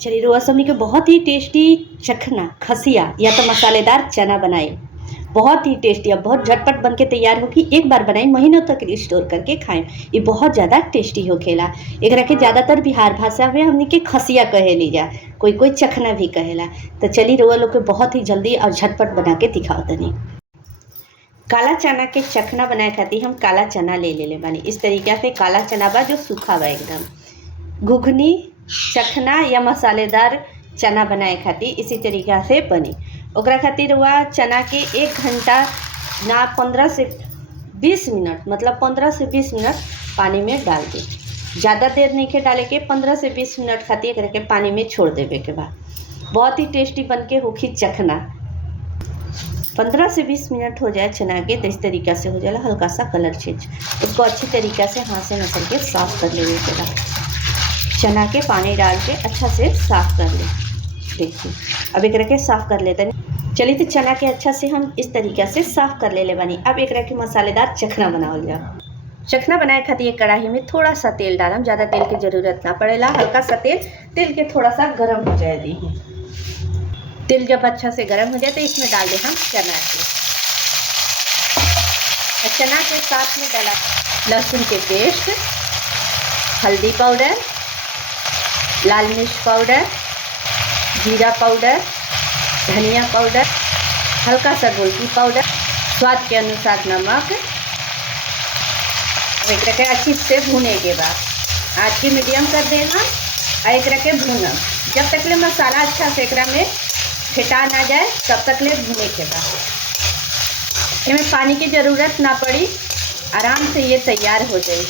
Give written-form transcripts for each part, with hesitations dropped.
चलिए रोआ सब्जी के बहुत ही टेस्टी चखना खसिया या तो मसालेदार चना बनाए। बहुत ही टेस्टी और बहुत झटपट बन के तैयार होगी। एक बार बनाई महीनों तक स्टोर करके खाएं। ये बहुत ज़्यादा टेस्टी होखेला। एकरा के ज़्यादातर बिहार भाषा में हमने के खसिया कहे लीजा, कोई कोई चखना भी कहेला। तो चलिए रोआ लोग के बहुत ही जल्दी और झटपट बना के दिखाओ तनी। काला चना के चखना बनाए खातिर हम काला चना ले बानी। इस तरीका से काला चना बा जो सूखा बा एकदम। घुघनी चखना या मसालेदार चना बनाए खातिर इसी तरीका से बनी। ओकरा खातिर हुआ चना के 1 घंटा ना 15 से 20 मिनट, मतलब 15 से 20 मिनट पानी में डाल दी। ज़्यादा देर नहीं के डाले के 15 से 20 मिनट खातिर एकरा के पानी में छोड़ देवे के बाद बहुत ही टेस्टी बन के होखी चखना। 15 से 20 मिनट हो जाए चना के तो इस तरीका से हो जाएगा हल्का सा कलर चेंज। उसको अच्छी तरीका से हाथ से मसल के साफ कर लेवे के बाद चना के पानी डाल के अच्छा से साफ कर ले। देखिए अब एक के साफ कर लेते हैं। चलिए तो चना के अच्छा से हम इस तरीके से साफ कर ले बानी। अब एक के मसालेदार चखना बनावल जाओ। चखना बनाए खातिर एक कढ़ाई में थोड़ा सा तेल डालम। ज़्यादा तेल की जरूरत ना पड़ेला, हल्का सा तेल के थोड़ा सा गर्म हो जाए दी। तेल जब अच्छा से गर्म हो जाए तो इसमें डाल दे हम चना के। चना के साथ में डाला लहसुन के पेस्ट, हल्दी पाउडर, लाल मिर्च पाउडर, जीरा पाउडर, धनिया पाउडर, हल्का सा गोलकी पाउडर, स्वाद के अनुसार नमक। एक रखे अच्छी से भूने के बाद आँच की मीडियम कर देना और एक रखे भूना जब तक ले मसाला अच्छा से एकरा में फेटा ना जाए तब तक ले भूने के बाद। इसमें पानी की ज़रूरत ना पड़ी, आराम से ये तैयार हो जाए।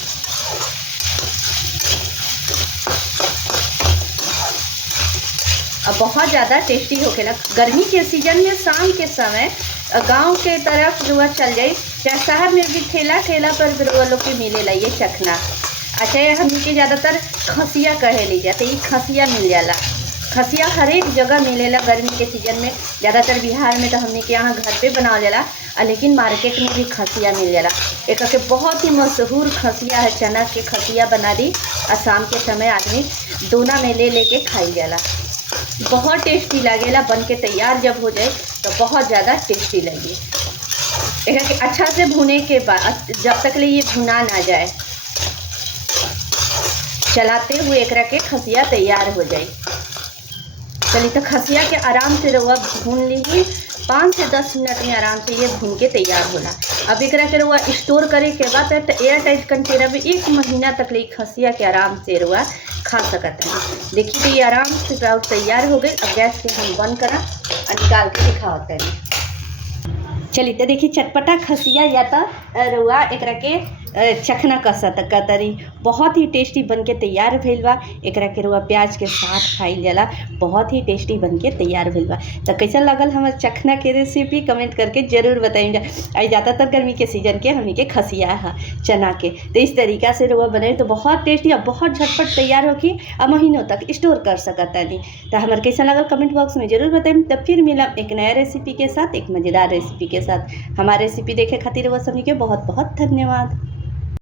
अब बहुत ज़्यादा टेस्टी होखेला। गर्मी के सीजन में शाम के समय गांव के तरफ रुआ चल जाए, चाहे शहर में भी ठेला पर रुआ लोग के मिलेला ये चखना। अच्छा हमने के ज़्यादातर खसिया कहे ली जाते, ये खसिया मिल जाला। खसिया हर एक जगह मिलेला गर्मी के सीजन में। ज़्यादातर बिहार में तो हमने के यहाँ घर पे बनावल जाला, लेकिन मार्केट में भी खसिया मिल जाला। एक के बहुत ही मशहूर खसिया है, चना के खसिया बना दी और शाम के समय आदमी दोना में ले के खाई जाला। बहुत टेस्टी लगेला। बन के तैयार जब हो जाए तो बहुत ज़्यादा टेस्टी लगे। एक अच्छा से भुने के बाद जब तक ले ये भुना ना जाए चलाते हुए एक के खसिया तैयार हो जाए। चलिए तो खसिया के आराम से रहुआ भून लीजिए। 5 से 10 मिनट में आराम से ये भून के तैयार होला। अब एक के रहुआ स्टोर करे के बाद तो एयर टाइट कंटेनर में 1 महीना तक ले खसिया के आराम से रहुआ खा सकते हैं। देखिए तो ये आराम से तैयार हो गई। अब गैस से हम बंद करा और निकाल के दिखाते हैं। चलिए तो देखिए चटपटा खसिया या तो रुआ एकरा के चखना कतरी बहुत ही टेस्टी बन के तैयार भइल बा। एकरा के रुआ प्याज के साथ खाइल जाला। बहुत ही टेस्टी बन के तैयार भइल बा। तो कैसा लगल हमार चखना के रेसिपी कमेंट करके ज़रूर बताइएगा। ज़्यादातर गर्मी के सीजन के हमनी के खसिया है चना के। तो इस तरीका से रुआ बनाए तो बहुत टेस्टी और बहुत झटपट तैयार होगी और महीनों तक स्टोर कर सकता नहीं। तो हमारे कैसा लगल कमेंट बॉक्स में ज़रूर बताएं। तब फिर मिला एक नया रेसिपी के साथ, एक मज़ेदार रेसिपी के साथ। हमारे रेसिपी देखे खातिर वो सभी के बहुत बहुत धन्यवाद।